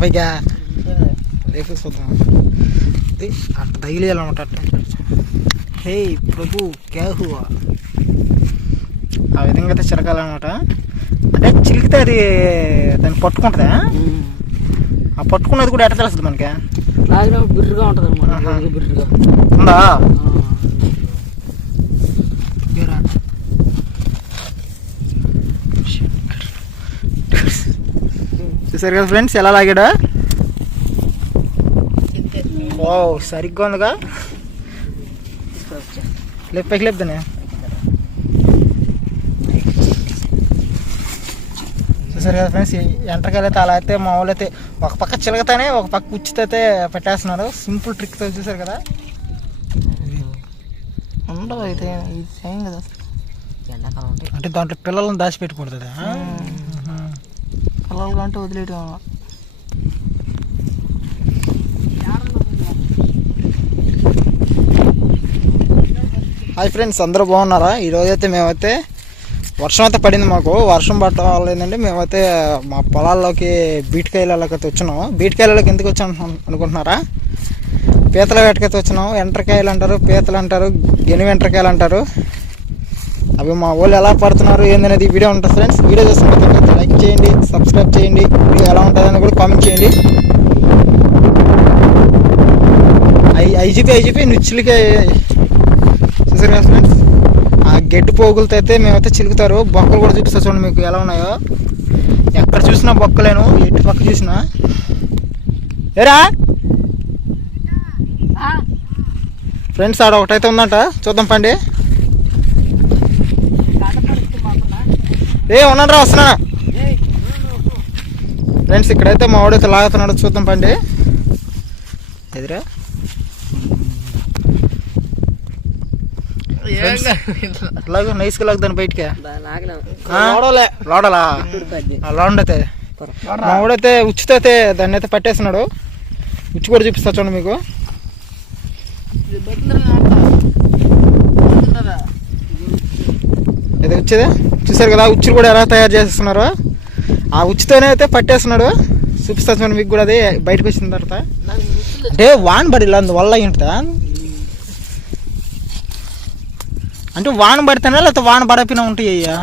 పైగా లేపు చూద్దాం. అట్ట తగిలేయాలన్నమాట అట్ట హే ప్రభు క్యా హువా? ఆ విధంగా అయితే చిలకాలన్నమాట. అంటే చిలికితే అది దాన్ని పట్టుకుంటుందా? ఆ పట్టుకున్నది కూడా ఎట్ట తెలుస్తుంది మనకి? బిర్రుగా ఉంటుంది. అనమాట బిర్రుగా. ఉందా ఆ. చూసారు కదా ఫ్రెండ్స్ ఎలా లాగాడా? ఓ సరిగ్గా ఉందిగా. లేపు పైకి లేపుదానే. చూసారు కదా ఫ్రెండ్స్ ఎంటకాయలు అయితే అలా అయితే మా వాళ్ళు అయితే ఒక పక్క చిలకతానే ఒక పక్క ఉచ్చితో అయితే పెట్టేస్తున్నారు. సింపుల్ ట్రిక్తో చూసారు కదా. ఉండవు అయితే ఇది కదా. అంటే దాంట్లో పిల్లలను దాచిపెట్టకూడదు పిల్లలు అంటే వదిలేయటం హాయ్ ఫ్రెండ్స్ అందరూ బాగున్నారా? ఈరోజైతే మేమైతే వర్షం అయితే పడింది మాకు. వర్షం పడటం వల్ల ఏంటంటే మేమైతే మా పొలాల్లోకి బీటికాయలకి అయితే వచ్చినాము. బీటికాయలకి ఎందుకు వచ్చాం అనుకుంటున్నారా? పీతల వేటకైతే వచ్చినాము. ఎంట్రకాయలు అంటారు పీతలు అంటారు గెని వెంట్రకాయలు అంటారు. అవి మా వాళ్ళు ఎలా పడుతున్నారు ఏందనేది వీడియో ఉంటుంది ఫ్రెండ్స్. వీడియో చూస్తున్నట్లయితే లైక్ చేయండి సబ్స్క్రైబ్ చేయండి. వీడియో ఎలా ఉంటుందని కూడా కామెంట్ చేయండి. ఐ ఐజీపీ ఐజీపీ నుచ్చులకి చూసారు కదా ఫ్రెండ్స్ ఆ గడ్డి పోగులతో అయితే మేమైతే చిలుకుతారు. బొక్కలు కూడా చూపిస్తా చూడండి మీకు ఎలా ఉన్నాయో. ఎక్కడ చూసినా బొక్కలేను ఎటు పక్క చూసినా. ఏరా? ఫ్రెండ్స్ ఆడ ఒకటైతే ఉందంట. చూద్దాం పండి. ఏ ఉన్నాడు రా వస్తున్నా. ఫ్రెండ్స్ ఇక్కడైతే మా వాడైతే లాగుతున్నాడు చూద్దాం పండి. ఎదురా? లాగు నైస్గా లాగు దాన్ని బయటికి. లోడలే. లోండైతే. మా వాడైతే ఉచ్చితో అయితే దాన్ని అయితే పట్టేస్తున్నాడు. ఉచ్చి కూడా చూపిస్తా చూడండి మీకు. ఇది వచ్చేది చూసారు కదా ఉచ్చులు కూడా ఎలా తయారు చేస్తున్నారు ఆ ఉచ్చితోనే అయితే పట్టేస్తున్నాడు. చూపిస్తా చూడండి మీకు కూడా అది బయటకు వచ్చిన తర్వాత. నాకు. అంటే వాన పడి అందువల్ల ఉంటుందా? అంటే వాన పడితేనే లేకపోతే వాన పడపిన ఉంటాయి అయ్యా?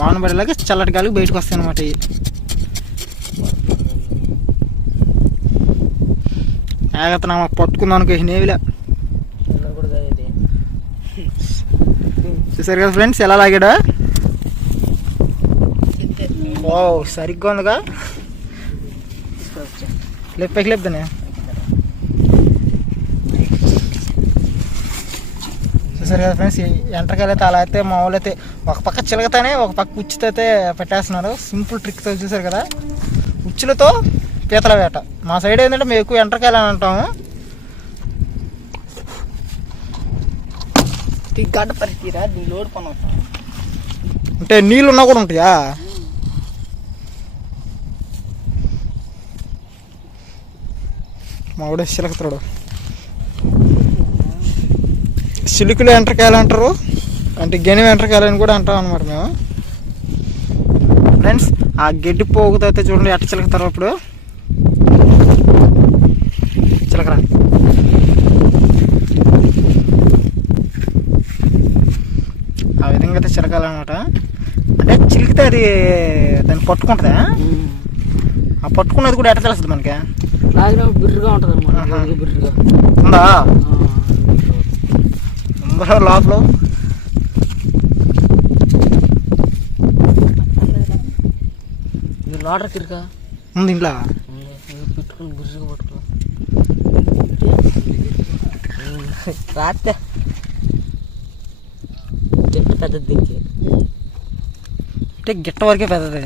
వాన పడేలాగా చల్లటి గాలికి బయటకు వస్తాయి అనమాట పట్టుకుందాం అనుకో నేవిలా పిల్లలు కూడా కాదు ఇది. చూసారు కదా ఫ్రెండ్స్ ఎలా లాగాడా? ఓ సరిగ్గా ఉందిగా? తీసుకొచ్చా. లేపు పైకి లేపుతానే చూసారు కదా ఫ్రెండ్స్ ఎంటకాయలు అయితే అలా అయితే మామూలు అయితే ఒక పక్క చిలకతానే ఒక పక్క ఉచ్చుతో అయితే పెట్టేస్తున్నారు. సింపుల్ ట్రిక్తో చూసారు కదా. ఉచ్చులతో పీతల వేట. మా సైడ్ ఏంటంటే మేము ఎక్కువ ఎంటర్కాయలు అని అంటాము. ఈ గడ్డ పరిస్థితిరా దీని లోడ్ పని అంటే నీళ్ళు ఉన్నా కూడా ఉంటాయా? మా వాడు సిలకతాడు సిలుకులు ఎంటకాయలు అంటారు అంటే గెని ఎంటకాయలు అని కూడా అంటాం అనమాట మేము. ఫ్రెండ్స్ ఆ గడ్డి పోగుతో అయితే చూడండి ఎట్ట చిలకతారు అప్పుడు చిలకరా ఆ విధంగా అయితే చిలకాలన్నమాట. అంటే చిలికితే అది దాన్ని పట్టుకుంటుందా? ఆ పట్టుకున్నది కూడా ఎట్ట తెలుస్తుంది మనకి? బిర్రుగా ఉంటుంది అనమాట. బిర్రుగా. ఉందా. ఉందా లోపల? ఇది లోడర్ తిరగా ఉంది ఇంట్లో. పెట్టుకుని బిర్రుగా పట్టుకో. రాత్తే చెట్టు పెద్దది దీనికి అంటే గిట్ట వరకే పెద్దది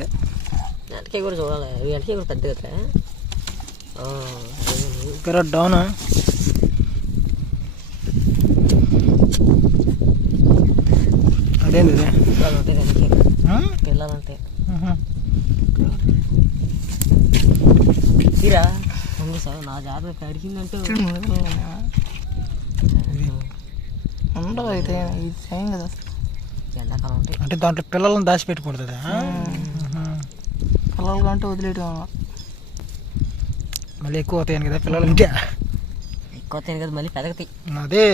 వెనకే కూడా చూడాలి వెనకే కూడా పెద్ద కదా. ఇక్కడ డౌన్ అదేంది ఇది? పిల్లలు ఉంటాయి వెనకే ఆ? పిల్లలు ఉంటాయి ఆహా. తీరా ఉంది సార్ నా జాతర కడిగిందంటే ఉండవు అయితే ఇది ఏం కదా ఎండాకాలం ఉంటాయి అంటే దాంట్లో పిల్లలను దాచిపెట్టి పడుతుందా పిల్లలు కంటే వదిలేయటం మళ్ళీ ఎక్కువ అవుతాయని కదా పిల్లలు ఉంటే ఎక్కువ తిని కదా మళ్ళీ పెదగతాయి అదే.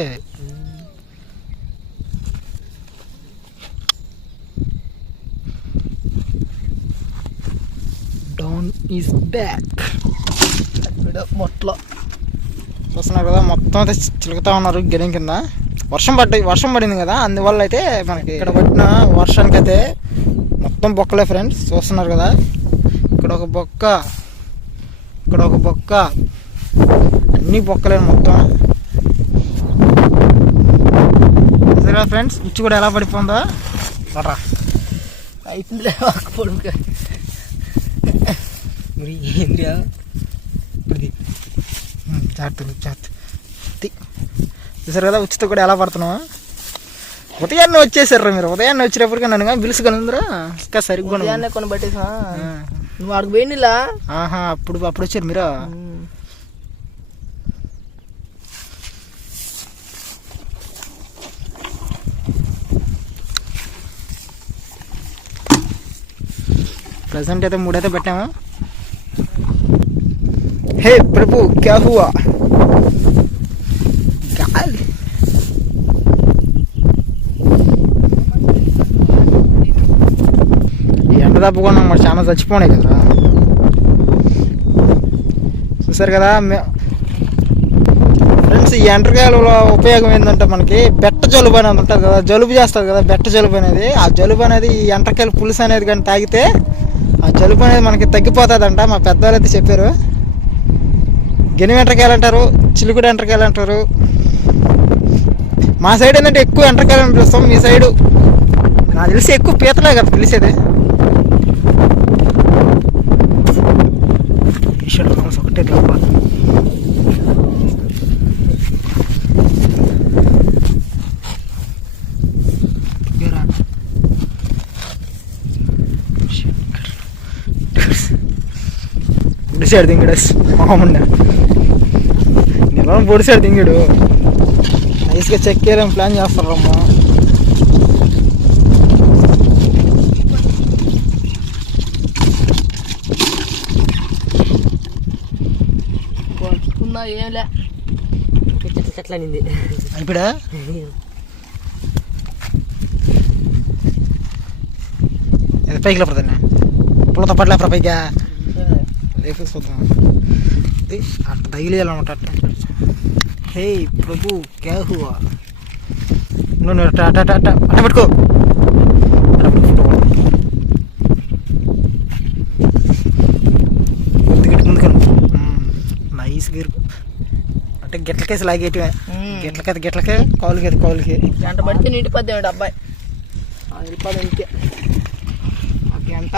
డౌన్ ఈస్ బ్యాక్ మొట్టలో చూస్తున్నారు కదా మొత్తం అయితే చిలుకుతా ఉన్నారు గెలిం కింద. వర్షం పడ్డ వర్షం పడింది కదా అందువల్ల అయితే మనకి ఇక్కడ పట్టిన వర్షానికి అయితే మొత్తం బొక్కలే ఫ్రెండ్స్ చూస్తున్నారు కదా. ఇక్కడ ఒక బొక్క ఇక్కడ ఒక బొక్క అన్ని బొక్కలే మొత్తం. సరే ఫ్రెండ్స్ ఉచ్చు కూడా ఎలా పడిపోందో రా అయిపోయిందిలే పొడుగు మరి ఏంద్రియా జాగ్రత్త జాగ్రత్త చూసారు కదా ఉచిత కూడా ఎలా పడుతున్నావు? ఉదయాన్నే వచ్చేసారు మీరు. ఉదయాన్నే వచ్చినప్పటికీ నన్ను కానీ పిలుచుకొని ఉందిరా ఇంకా సరిగ్గా ఉంది. ఉదయాన్నే కొని పట్టేసా. నువ్వు ఆడికి పోయిందిలా ఆహా అప్పుడు అప్పుడు వచ్చారు మీరు? ప్రజెంట్ అయితే మూడైతే పెట్టాము? హే ప్రభు క్యా హువా గాలి ఈ ఎండ మరి చాలా చచ్చిపోయినాయి కదా చూసారు కదా ఫ్రెండ్స్ ఈ ఎండ్రకాయలలో ఉపయోగం ఏంటంటే మనకి బెట్ట జలుబు అనేది ఉంటుంది కదా జలుబు చేస్తుంది కదా బెట్ట జలుబు అనేది. ఆ జలుబు అనేది ఈ ఎండ్రకాయల పులుసు అనేది కానీ తాగితే ఆ జలుబు అనేది మనకి తగ్గిపోతుందంట మా పెద్దవాళ్ళు అయితే చెప్పారు. గిని ఎండ్రకాయలు అంటారు చిలుకుడు ఎండ్రకాయలు అంటారు. మా సైడ్ ఏంటంటే ఎక్కువ ఎండ్రకాయలు అని పిలుస్తాం మీ సైడు? నాకు తెలిసి ఎక్కువ పీతలే కదా పిలిచేది పొడిసాడు దింగడు మామూండ. నిలవడం పొడిసాడు దింగడు నైస్గా చెక్ చేయడం ప్లాన్ చేస్తారమ్మా ఏంలే చెట్ల నింది అయిపోయా పైకి లేపడతాను పుల్లతో పట్ల పైగా లేపి చూద్దాం అట్ట తగిలియాలన్నమాట అట్ట? హే ప్రభు క్యా హువా? నువ్వు అట్ట అట్ట అట్ట అట్ట అట్ట పెట్టుకో. నైస్ గిరు. అంటే గిట్లకేసి లాగేటివే. గిట్లకైతే గిట్లకే కౌలుకి అయితే కౌలుకి. గంట పడితే నీటి పద్ది అబ్బాయి. వెళ్ళిపోదు ఇంకే గంట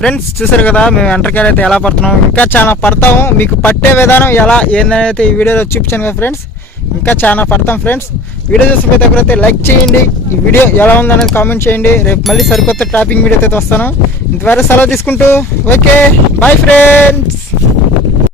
ఫ్రెండ్స్ చూసారు కదా మేము ఎంటర్కాయలు అయితే ఎలా పడుతున్నాం ఇంకా చాలా పడతాము. మీకు పట్టే విధానం ఎలా ఏందనైతే ఈ వీడియోలో చూపించాను కదా ఫ్రెండ్స్. ఇంకా చాలా పడతాం ఫ్రెండ్స్. వీడియో చూసిన ప్రతి ఒక్కరైతే లైక్ చేయండి. ఈ వీడియో ఎలా ఉందనేది కామెంట్ చేయండి. రేపు మళ్ళీ సరికొత్త టాపింగ్ వీడియో అయితే వస్తాను. ఇంతవరకు సెలవు తీసుకుంటూ ఓకే బాయ్ ఫ్రెండ్స్.